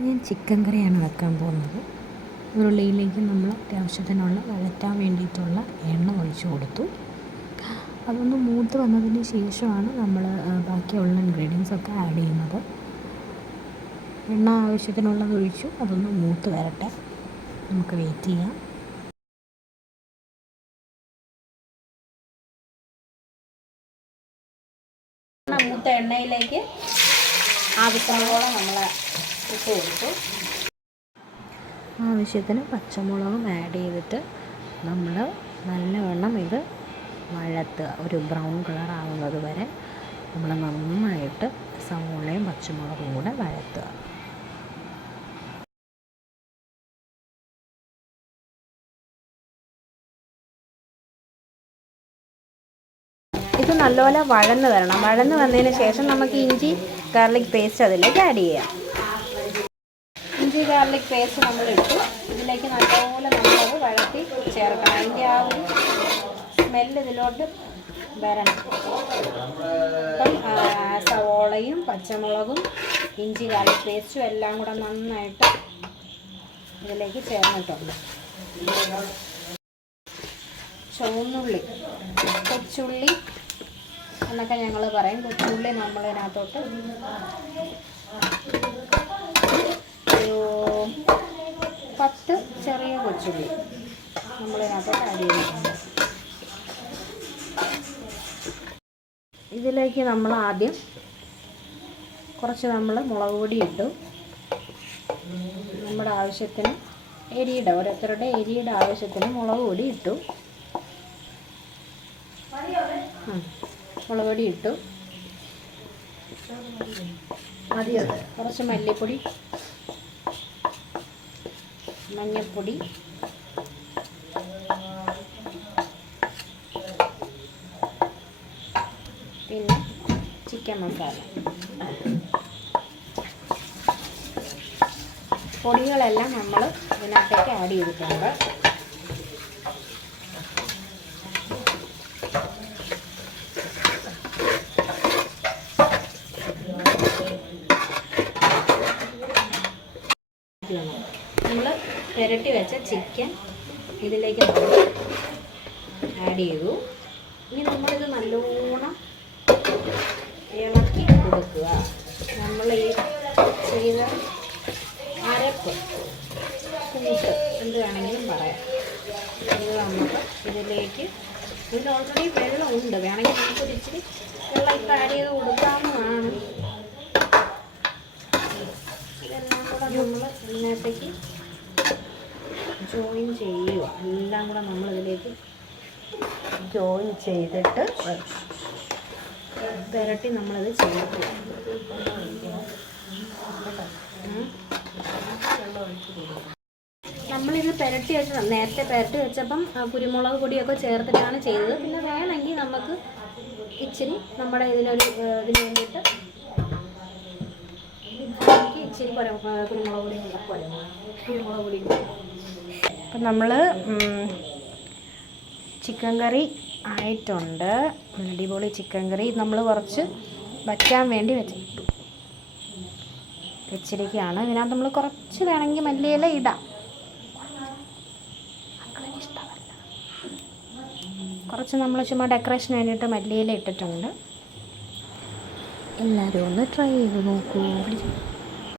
ഞാൻ ചിക്കൻ കറിയാണ് വെക്കാൻ പോകുന്നത്. ഉരുളിയിലേക്ക് നമ്മൾ അത്യാവശ്യത്തിനുള്ള വഴറ്റാൻ വേണ്ടിയിട്ടുള്ള എണ്ണ ഒഴിച്ചു കൊടുത്തു. അതൊന്ന് മൂത്ത് വന്നതിന് ശേഷമാണ് നമ്മൾ ബാക്കിയുള്ള ഇൻഗ്രീഡിയൻസ് ഒക്കെ ആഡ് ചെയ്യുന്നത്. എണ്ണ ആവശ്യത്തിനുള്ളത് ഒഴിച്ചു, അതൊന്ന് മൂത്ത് വരട്ടെ, നമുക്ക് വെയിറ്റ് ചെയ്യാം. മൂത്ത എണ്ണയിലേക്ക് ആവശ്യമുള്ള നമ്മൾ ഇട്ട് കൊടുത്തു. ആവശ്യത്തിന് പച്ചമുളകും ആഡ് ചെയ്തിട്ട് നമ്മൾ നല്ലവണ്ണം ഇത് വഴറ്റുക. ഒരു ബ്രൗൺ കളർ ആവുന്നത് വരെ നമ്മൾ നന്നായിട്ട് സവോളയും പച്ചമുളകും കൂടെ വഴറ്റുക. ഇത് നല്ലപോലെ വഴന്ന് വരണം. വഴന്ന് വന്നതിന് ശേഷം നമുക്ക് ഇഞ്ചി ഗാർലിക് പേസ്റ്റ് അതിലേക്ക് ആഡ് ചെയ്യാം. ഇഞ്ചി ഗാർലിക് പേസ്റ്റ് നമ്മളിട്ടു. ഇതിലേക്ക് നല്ലപോലെ നമ്മളത് വഴറ്റി ചേർക്കണം. അതിൻ്റെ ആ ഒരു സ്മെല്ല് ഇതിലോട്ട് വരണം. അപ്പം സവോളയും പച്ചമുളകും ഇഞ്ചി ഗാർലിക് പേസ്റ്റും എല്ലാം കൂടെ നന്നായിട്ട് ഇതിലേക്ക് ചേർന്നിട്ടുണ്ട്. ചുവന്നുള്ളി, കൊച്ചുള്ളി എന്നൊക്കെ ഞങ്ങൾ പറയും. കൊച്ചുള്ളി നമ്മളതിനകത്തോട്ട് ഒരു 10 ചെറിയ കൊച്ചുള്ളി നമ്മളിതിനകത്തോട്ട് ആഡ് ചെയ്തിട്ടുണ്ട്. ഇതിലേക്ക് നമ്മൾ ആദ്യം കുറച്ച് നമ്മൾ മുളക് പൊടി ഇട്ടു. നമ്മുടെ ആവശ്യത്തിന് ഓരോരുത്തരുടെ എരിയുടെ ആവശ്യത്തിന് മുളക് പൊടി ഇട്ടു. മുളക് പൊടി ഇട്ടു. കുറച്ച് മല്ലിപ്പൊടി, മഞ്ഞൾപ്പൊടി, പിന്നെ ചിക്കൻ മസാല. പൊടികളെല്ലാം നമ്മൾ ഇതിനകത്തേക്ക് ആഡ് ചെയ്തിട്ടുണ്ട്. നമ്മൾ പുരട്ടി വെച്ച ചിക്കൻ ഇതിലേക്ക് നമ്മൾ ആഡ് ചെയ്തു. ഇനി നമ്മളിത് നല്ലോണം ഇളക്കി കൊടുക്കുക. നമ്മൾ ഈ ചെയ്ത അരപ്പ് കൂട്ട് എന്ത് വേണമെങ്കിലും പറയാം. ഇത് നമുക്ക് ഇതിൽ ഓൾറെഡി വെള്ളമുണ്ട്. വേണമെങ്കിൽ നമുക്കൊരു ഇച്ചിരി വെള്ളം ഇപ്പം ആഡ് ചെയ്ത് കൊടുക്കാവുന്നതാണ്. ഇതെല്ലാം കൂടെ നമ്മൾ ഇതിനകത്തേക്ക് ജോയിൻ ചെയ്യുക. എല്ലാം കൂടെ നമ്മളിതിലേക്ക് ജോയിൻ ചെയ്തിട്ട് പുരട്ടി നമ്മളിത് ചേർക്കുക. നമ്മളിത് നേരത്തെ പുരട്ടി വെച്ചപ്പം കുരുമുളക് പൊടിയൊക്കെ ചേർത്തിട്ടാണ് ചെയ്തത്. പിന്നെ വേണമെങ്കിൽ നമുക്ക് ഇച്ചിരി നമ്മുടെ ഇതിന് വേണ്ടിയിട്ട് ഇച്ചിരി കുരുമുളക് പൊടി. അപ്പം നമ്മൾ ചിക്കൻ കറി ആയിട്ടുണ്ട്. അടിപൊളി ചിക്കൻ കറി നമ്മൾ കുറച്ച് വയ്ക്കാൻ വേണ്ടി വെച്ചിരിക്കുകയാണ്. ഇതിനകത്ത് നമ്മൾ കുറച്ച് വേണമെങ്കിൽ മല്ലിയില ഇടാം. കുറച്ച് നമ്മൾ ചുമ്മാ ഡെക്കറേഷന് വേണ്ടിയിട്ട് മല്ലിയില ഇട്ടിട്ടുണ്ട്. എല്ലാവരും ഒന്ന് ട്രൈ ചെയ്ത് നോക്കൂ.